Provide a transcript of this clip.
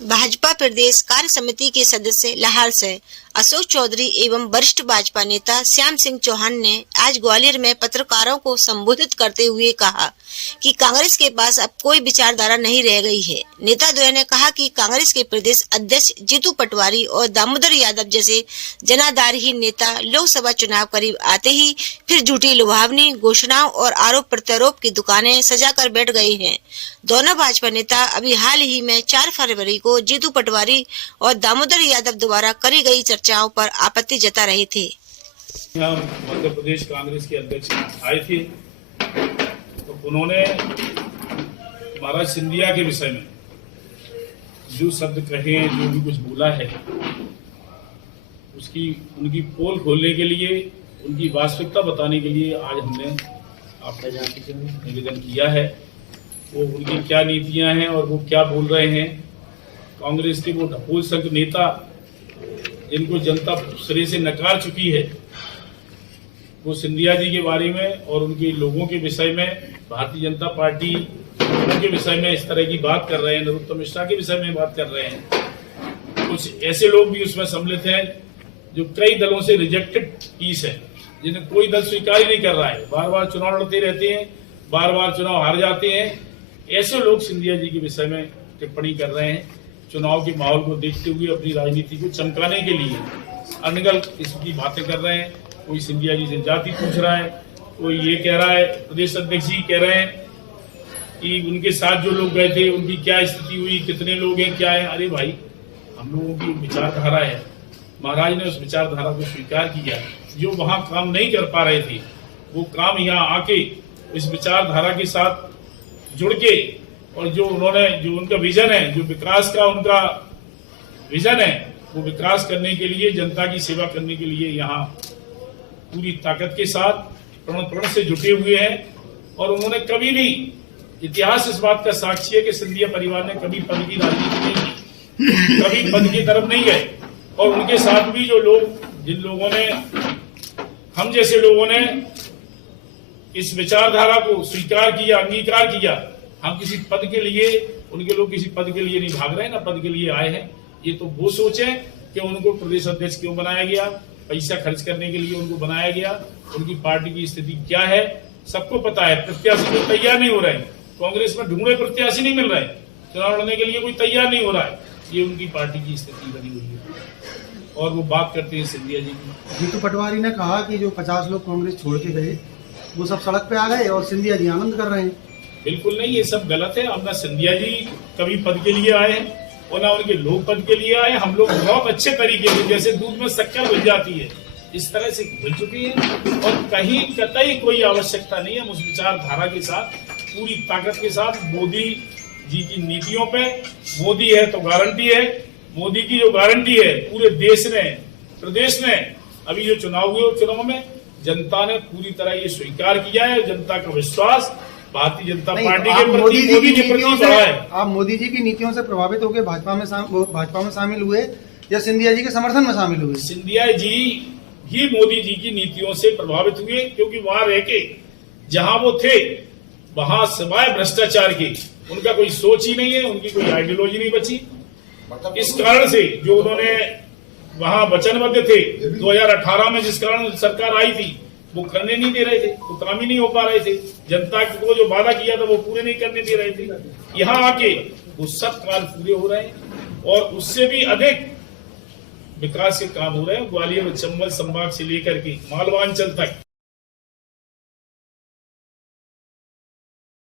भाजपा प्रदेश कार्य समिति के सदस्य लाहौर से अशोक चौधरी एवं वरिष्ठ भाजपा नेता श्याम सिंह चौहान ने आज ग्वालियर में पत्रकारों को संबोधित करते हुए कहा कि कांग्रेस के पास अब कोई विचारधारा नहीं रह गई है। नेता द्वय ने कहा कि कांग्रेस के प्रदेश अध्यक्ष जीतू पटवारी और दामोदर यादव जैसे जनाधारहीन नेता लोकसभा चुनाव करीब आते ही फिर झूठी लुभावनी घोषणाओं और आरोप प्रत्यारोप की दुकानें सजाकर बैठ गए हैं। दोनों भाजपा नेता अभी हाल ही में 4 फरवरी को जीतू पटवारी और दामोदर यादव द्वारा करी गई चर्चाओं पर आपत्ति जता रहे थे। यहाँ मध्य प्रदेश कांग्रेस के अध्यक्ष आए थे तो उन्होंने महाराज सिंधिया के विषय में जो शब्द कहे, जो भी कुछ बोला है, उनकी पोल खोलने के लिए, उनकी वास्तविकता बताने के लिए आज हमने आपका निवेदन किया है। वो उनकी क्या नीतियां हैं और वो क्या बोल रहे हैं। कांग्रेस के वो ढकोल संघ नेता जिनको जनता सिरे से नकार चुकी है, वो सिंधिया जी के बारे में और उनके लोगों के विषय में, भारतीय जनता पार्टी के विषय में इस तरह की बात कर रहे हैं, नरोत्तम मिश्रा के विषय में बात कर रहे हैं। कुछ ऐसे लोग भी उसमें सम्मिलित हैं जो कई दलों से रिजेक्टेड पीस है, जिन्हें कोई दल स्वीकार ही नहीं कर रहा है, बार बार चुनाव लड़ते रहते हैं, बार बार चुनाव हार जाते हैं। ऐसे लोग सिंधिया जी के विषय में टिप्पणी कर रहे हैं, चुनाव के माहौल को देखते हुए अपनी राजनीति को चमकाने के लिए अनगल इसकी बातें कर रहे हैं। कोई सिंधिया जी से जाति पूछ रहा है, कोई ये कह रहा है, प्रदेश अध्यक्ष जी कह रहे हैं कि उनके साथ जो लोग गए थे उनकी क्या स्थिति हुई, कितने लोग हैं, क्या है। अरे भाई, हम लोगों की विचारधारा है, महाराज ने उस विचारधारा को स्वीकार किया। जो वहां काम नहीं कर पा रहे थे वो काम यहाँ आके इस विचारधारा के साथ जुड़ के, और जो उनका विजन है, जो विकास का उनका विजन है, वो विकास करने के लिए, जनता की सेवा करने के लिए यहाँ पूरी ताकत के साथ प्रण से जुटे हुए हैं। और उन्होंने कभी भी, इतिहास इस बात का साक्षी है कि सिंधिया परिवार ने कभी पद की राजनीति नहीं की, कभी पद की तरफ नहीं गए। और उनके साथ भी जो लोग, जिन लोगों ने, हम जैसे लोगों ने इस विचारधारा को स्वीकार किया, अंगीकार किया, हम किसी पद के लिए, उनके लोग किसी पद के लिए नहीं भाग रहे हैं, ना पद के लिए आए हैं। ये तो वो सोच है कि उनको प्रदेश अध्यक्ष क्यों बनाया गया, पैसा खर्च करने के लिए उनको बनाया गया, उनकी पार्टी की स्थिति क्या है सबको पता है। प्रत्याशी तो तैयार नहीं हो रहे हैं, कांग्रेस में ढूंढे प्रत्याशी नहीं मिल रहे हैं, चुनाव लड़ने के लिए कोई तैयार नहीं हो रहा है। ये उनकी पार्टी की स्थिति बनी हुई है। और वो बात करते हैं सिंधिया जी की। जीतू पटवारी ने कहा कि जो 50 लोग कांग्रेस छोड़ के गए वो सब सड़क पे आ गए और सिंधिया जी आनंद कर रहे हैं। बिल्कुल नहीं, ये सब गलत है। अब ना सिंधिया जी कभी पद के लिए आए हैं और ना उनके लोग पद के लिए आए। हम लोग बहुत अच्छे तरीके से, जैसे दूध में शक्कर घुल जाती है, इस तरह से घुल चुकी है और कहीं कतई कोई आवश्यकता नहीं है। हम उस विचारधारा के साथ, पूरी ताकत के साथ, मोदी जी की नीतियों पे, मोदी है तो गारंटी है, मोदी की जो गारंटी है पूरे देश ने, प्रदेश ने, अभी जो चुनाव हुए चुनाव में जनता ने पूरी तरह ये स्वीकार किया है। जनता का विश्वास भारतीय जनता पार्टी के प्रति, मोदी के प्रति बढ़ा है। आप मोदी जी की नीतियों से प्रभावित होकर भाजपा में शामिल हुए या सिंधिया जी के समर्थन में शामिल हुए? सिंधिया जी ही मोदी जी की नीतियों से प्रभावित हुए, क्योंकि वहां रह के जहां वो थे वहां सिवाय भ्रष्टाचार की उनका कोई सोच ही नहीं है, उनकी कोई आइडियोलॉजी नहीं बची। इस कारण से जो उन्होंने वहां वचनबद्ध थे 2018 में, जिस कारण सरकार आई थी, वो करने नहीं दे रहे थे, वो काम ही नहीं हो पा रहे थे। जनता को जो वादा किया था वो पूरे नहीं करने दे रहे थे। यहाँ आके वो सब कार्य पूरे हो रहे हैं और उससे भी अधिक विकास के काम हो रहे हैं। ग्वालियर और चंबल संभाग से लेकर के मालवांचल तक